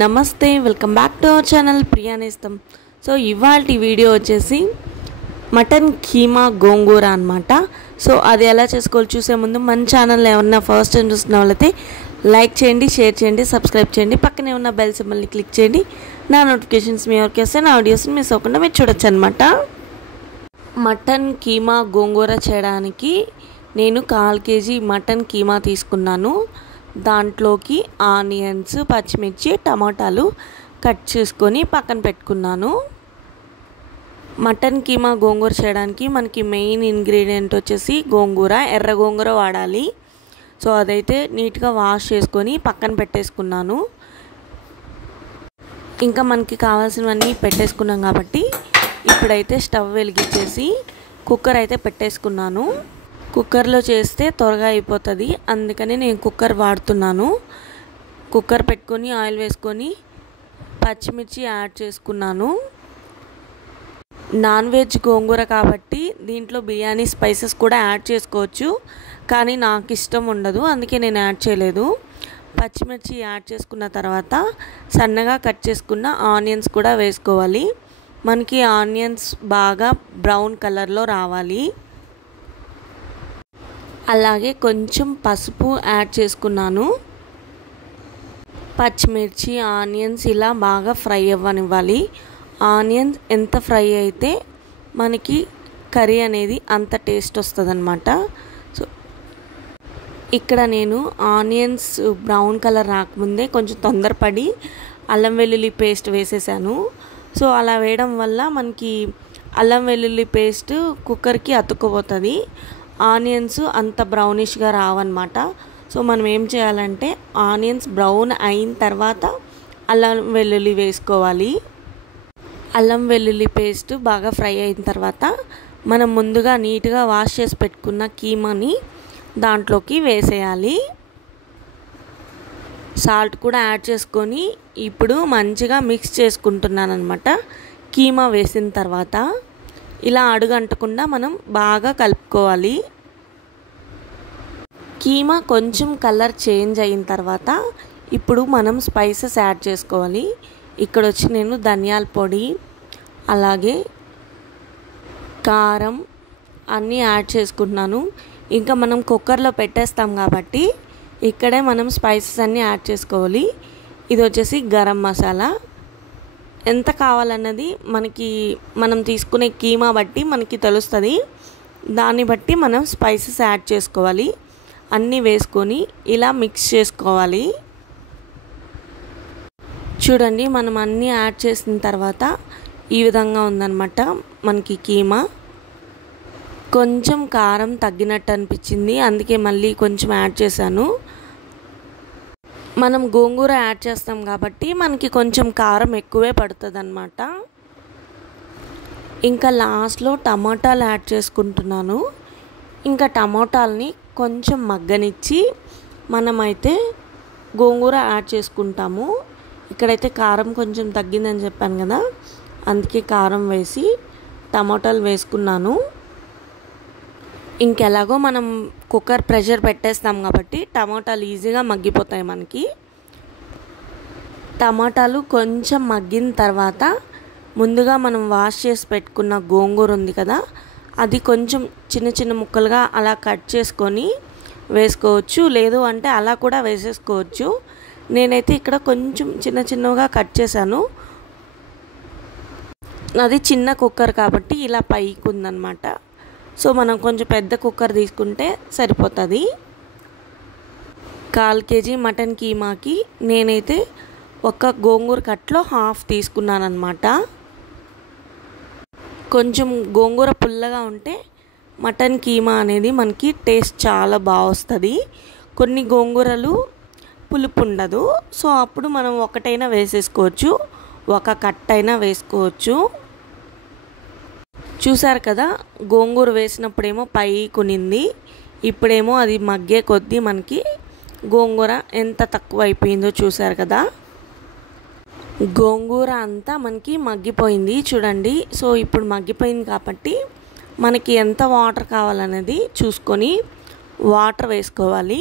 నమస్తే welcome back to our channel Priyanestham. So ఇవాల్టి video వచ్చేసి మటన్ కీమా గోంగూర అనమాట. సో అది ఎలా చేసుకోవాలో చూసే ముందు మన ఛానల్లో ఏమన్నా ఫస్ట్ టైం చూస్తున్న వాళ్ళైతే లైక్ చేయండి, షేర్ చేయండి, సబ్స్క్రైబ్ చేయండి, పక్కనే ఉన్న బెల్ సింబల్ని క్లిక్ చేయండి. నా నోటిఫికేషన్స్ మీ వరకు వస్తే నా ఆడియోస్ని మిస్ అవ్వకుండా మీరు చూడొచ్చు అనమాట. మటన్ కీమా గోంగూర చేయడానికి నేను 1/4 kg మటన్ కీమా తీసుకున్నాను. దాంట్లోకి ఆనియన్స్, పచ్చిమిర్చి, టమాటాలు కట్ చేసుకొని పక్కన పెట్టుకున్నాను. మటన్ కీమా గోంగూర చేయడానికి మనకి మెయిన్ ఇంగ్రీడియంట్ వచ్చేసి గోంగూర, ఎర్ర గోంగూర వాడాలి. సో అదైతే నీట్గా వాష్ చేసుకొని పక్కన పెట్టేసుకున్నాను. ఇంకా మనకి కావాల్సినవన్నీ పెట్టేసుకున్నాం కాబట్టి ఇప్పుడైతే స్టవ్ వెలిగించేసి కుక్కర్ అయితే పెట్టేసుకున్నాను. కుక్కర్లో చేస్తే త్వరగా అయిపోతుంది, అందుకని నేను కుక్కర్ వాడుతున్నాను. కుక్కర్ పెట్టుకొని ఆయిల్ వేసుకొని పచ్చిమిర్చి యాడ్ చేసుకున్నాను. నాన్ వెజ్ గోంగూర కాబట్టి దీంట్లో బిర్యానీ స్పైసెస్ కూడా యాడ్ చేసుకోవచ్చు, కానీ నాకు ఇష్టం ఉండదు, అందుకే నేను యాడ్ చేయలేదు. పచ్చిమిర్చి యాడ్ చేసుకున్న తర్వాత సన్నగా కట్ చేసుకున్న ఆనియన్స్ కూడా వేసుకోవాలి. మనకి ఆనియన్స్ బాగా బ్రౌన్ కలర్లో రావాలి. అలాగే కొంచెం పసుపు యాడ్ చేసుకున్నాను. పచ్చిమిర్చి, ఆనియన్స్ ఇలా బాగా ఫ్రై అవ్వనివ్వాలి. ఆనియన్స్ ఎంత ఫ్రై అయితే మనకి కర్రీ అనేది అంత టేస్ట్ వస్తుంది అన్నమాట. సో ఇక్కడ నేను ఆనియన్స్ బ్రౌన్ కలర్ రాకముందే కొంచెం తొందరపడి అల్లం వెల్లుల్లి పేస్ట్ వేసేసాను. సో అలా వేయడం వల్ల మనకి అల్లం వెల్లుల్లి పేస్ట్ కుక్కర్కి అతుక్కుపోతుంది. ఆనియన్స్ అంత బ్రౌనిష్గా రావన్నమాట. సో మనం ఏం చేయాలంటే ఆనియన్స్ బ్రౌన్ అయిన తర్వాత అల్లం వెల్లుల్లి వేసుకోవాలి. అల్లం వెల్లుల్లి పేస్ట్ బాగా ఫ్రై అయిన తర్వాత మనం ముందుగా నీట్గా వాష్ చేసి పెట్టుకున్న కీమాని దాంట్లోకి వేసేయాలి. సాల్ట్ కూడా యాడ్ చేసుకొని ఇప్పుడు మంచిగా మిక్స్ చేసుకుంటున్నాను అనమాట. కీమా వేసిన తర్వాత ఇలా అడుగంటకుండా మనం బాగా కలుపుకోవాలి. కీమా కొంచెం కలర్ చేంజ్ అయిన తర్వాత ఇప్పుడు మనం స్పైసెస్ యాడ్ చేసుకోవాలి. ఇక్కడ వచ్చి నేను ధనియాల పొడి, అలాగే కారం అన్నీ యాడ్ చేసుకుంటున్నాను. ఇంకా మనం కుక్కర్లో పెట్టేస్తాం కాబట్టి ఇక్కడే మనం స్పైసెస్ అన్నీ యాడ్ చేసుకోవాలి. ఇది వచ్చేసి గరం మసాలా. ఎంత కావాలన్నది మనం తీసుకునే కీమా బట్టి మనకి తెలుస్తుంది. దాన్ని బట్టి మనం స్పైసెస్ యాడ్ చేసుకోవాలి. అన్నీ వేసుకొని ఇలా మిక్స్ చేసుకోవాలి. చూడండి, మనం అన్నీ యాడ్ చేసిన తర్వాత ఈ విధంగా ఉందన్నమాట మనకి కీమా. కొంచెం కారం తగ్గినట్టు అనిపించింది, అందుకే మళ్ళీ కొంచెం యాడ్ చేశాను. మనం గోంగూర యాడ్ చేస్తాం కాబట్టి మనకి కొంచెం కారం ఎక్కువే పడుతుంది అన్నమాట. ఇంకా లాస్ట్లో టమాటాలు యాడ్ చేసుకుంటున్నాను. ఇంకా టమాటాలని కొంచెం మగ్గనిచ్చి మనమైతే గోంగూర యాడ్ చేసుకుంటాము. ఇక్కడైతే కారం కొంచెం తగ్గిందని చెప్పాను కదా, అందుకే కారం వేసి టమాటాలు వేసుకున్నాను. ఇంకెలాగో మనం కుక్కర్ ప్రెషర్ పెట్టేస్తాం కాబట్టి టమాటాలు ఈజీగా మగ్గిపోతాయి మనకి. టమాటాలు కొంచెం మగ్గిన తర్వాత ముందుగా మనం వాష్ చేసి పెట్టుకున్న గోంగూర ఉంది కదా, అది కొంచెం చిన్న చిన్న ముక్కలుగా అలా కట్ చేసుకొని వేసుకోవచ్చు, లేదు అంటే అలా కూడా వేసేసుకోవచ్చు. నేనైతే ఇక్కడ కొంచెం చిన్న చిన్నగా కట్ చేశాను. అది చిన్న కుక్కర్ కాబట్టి ఇలా పైకి ఉందన్నమాట. సో మనం కొంచెం పెద్ద కుక్కర్ తీసుకుంటే సరిపోతుంది. 1/4 kg మటన్ కీమాకి నేనైతే ఒక గోంగూర కట్లో హాఫ్ తీసుకున్నాను అనమాట. కొంచెం గోంగూర పుల్లగా ఉంటే మటన్ కీమా అనేది మనకి టేస్ట్ చాలా బాగా వస్తుంది. కొన్ని గోంగూరలు పులుపు ఉండదు, సో అప్పుడు మనం ఒకటైనా వేసేసుకోవచ్చు, ఒక కట్ అయినా వేసుకోవచ్చు. చూసారు కదా, గోంగూర వేసినప్పుడేమో పై కొనింది, ఇప్పుడేమో అది మగ్గే కొద్దీ మనకి గోంగూర ఎంత తక్కువ అయిపోయిందో చూసారు కదా. గోంగూర అంతా మనకి మగ్గిపోయింది చూడండి. సో ఇప్పుడు మగ్గిపోయింది కాబట్టి మనకి ఎంత వాటర్ కావాలనేది చూసుకొని వాటర్ వేసుకోవాలి.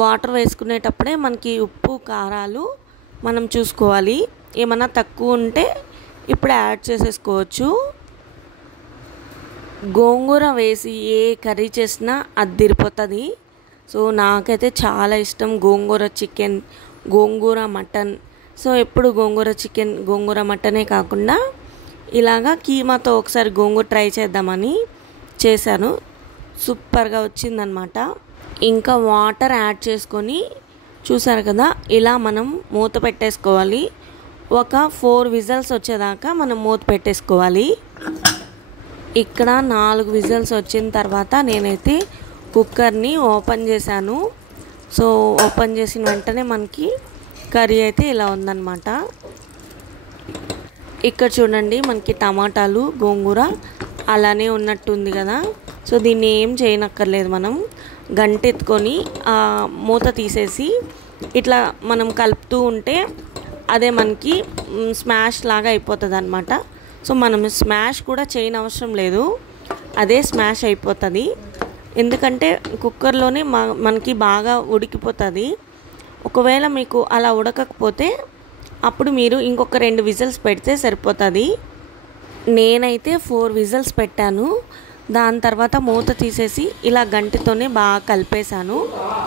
వాటర్ వేసుకునేటప్పుడే మనకి ఉప్పు కారాలు మనం చూసుకోవాలి. ఏమన్నా తక్కువ ఉంటే ఇప్పుడు యాడ్ చేసేసుకోవచ్చు. గోంగూర వేసి ఏ కర్రీ చేసినా అద్దిరిపోతుంది. సో నాకైతే చాలా ఇష్టం గోంగూర చికెన్, గోంగూర మటన్. సో ఎప్పుడు గోంగూర చికెన్, గోంగూర మటనే కాకుండా ఇలాగా కీమాతో ఒకసారి గోంగూర ట్రై చేద్దామని చేశాను. సూపర్గా వచ్చిందనమాట. ఇంకా వాటర్ యాడ్ చేసుకొని చూసారు కదా, ఇలా మనం మూత పెట్టేసుకోవాలి. ఒక 4 విజిల్స్ వచ్చేదాకా మనం మూత పెట్టేసుకోవాలి. ఇక్కడ 4 విజిల్స్ వచ్చిన తర్వాత నేనైతే కుక్కర్ని ఓపెన్ చేశాను. సో ఓపెన్ చేసిన వెంటనే మనకి కర్రీ అయితే ఇలా ఉందన్నమాట. ఇక్కడ చూడండి, మనకి టమాటాలు, గోంగూర అలానే ఉన్నట్టుంది కదా. సో దీన్ని ఏం చేయనక్కర్లేదు, మనం గంటెత్తుకొని మూత తీసేసి ఇట్లా మనం కలుపుతూ ఉంటే అదే మనకి స్మాష్ లాగా అయిపోతుంది అనమాట. సో మనం స్మాష్ కూడా చేయని అవసరం లేదు, అదే స్మాష్ అయిపోతుంది. ఎందుకంటే కుక్కర్లోనే మనకి బాగా ఉడికిపోతుంది. ఒకవేళ మీకు అలా ఉడకకపోతే అప్పుడు మీరు ఇంకొక 2 విజిల్స్ పెడితే సరిపోతుంది. నేనైతే 4 విజిల్స్ పెట్టాను. దాని తర్వాత మూత తీసేసి ఇలా గంటితోనే బాగా కలిపేశాను.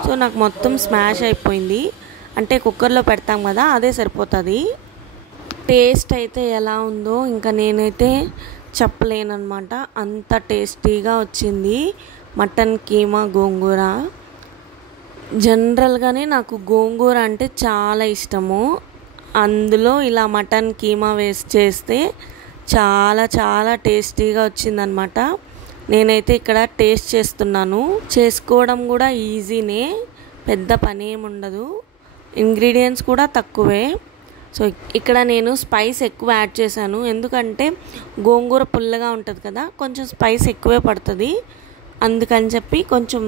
సో నాకు మొత్తం స్మాష్ అయిపోయింది. అంటే కుక్కర్లో పెడతాం కదా, అదే సరిపోతుంది. టేస్ట్ అయితే ఎలా ఉందో ఇంకా నేనైతే చెప్పలేనమాట. అంత టేస్టీగా వచ్చింది మటన్ కీమా గోంగూర. జనరల్గానే నాకు గోంగూర అంటే చాలా ఇష్టము. అందులో ఇలా మటన్ కీమా వేసి చేస్తే చాలా చాలా టేస్టీగా వచ్చిందనమాట. నేనైతే ఇక్కడ టేస్ట్ చేస్తున్నాను. చేసుకోవడం కూడా ఈజీనే, పెద్ద పని ఏమి ఉండదు. ఇంగ్రీడియంట్స్ కూడా తక్కువే. సో ఇక్కడ నేను స్పైస్ ఎక్కువ యాడ్ చేశాను. ఎందుకంటే గోంగూర పుల్లగా ఉంటుంది కదా, కొంచెం స్పైస్ ఎక్కువే పడుతుంది. అందుకని చెప్పి కొంచెం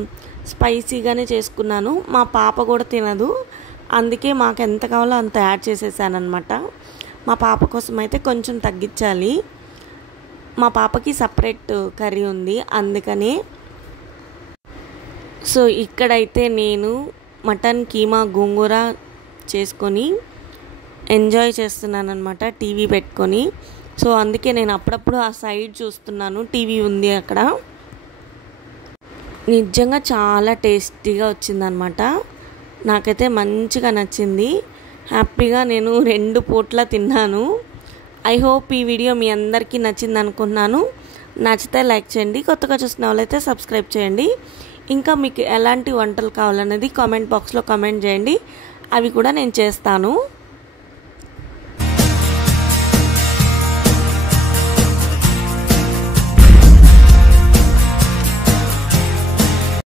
స్పైసీగానే చేసుకున్నాను. మా పాప కూడా తినదు, అందుకే మాకు ఎంత కావాలో అంత యాడ్ చేసేసాను అనమాట. మా పాప కోసం అయితే కొంచెం తగ్గించాలి. మా పాపకి సపరేట్ కర్రీ ఉంది అందుకనే. సో ఇక్కడైతే నేను మటన్ కీమా గోంగూర చేసుకొని ఎంజాయ్ చేస్తున్నాను అనమాట, టీవీ పెట్టుకొని. సో అందుకే నేను అప్పుడప్పుడు ఆ సైడ్ చూస్తున్నాను, టీవీ ఉంది అక్కడ. నిజంగా చాలా టేస్టీగా వచ్చిందనమాట. నాకైతే మంచిగా నచ్చింది. హ్యాపీగా నేను 2 పూట్ల తిన్నాను. ఐ హోప్ ఈ వీడియో మీ అందరికీ నచ్చింది అనుకుంటున్నాను. నచ్చితే లైక్ చేయండి, కొత్తగా చూసిన వాళ్ళైతే సబ్స్క్రైబ్ చేయండి. ఇంకా మీకు ఎలాంటి వంటలు కావాలనేది కామెంట్ బాక్స్లో కామెంట్ చేయండి, అవి కూడా నేను చేస్తాను.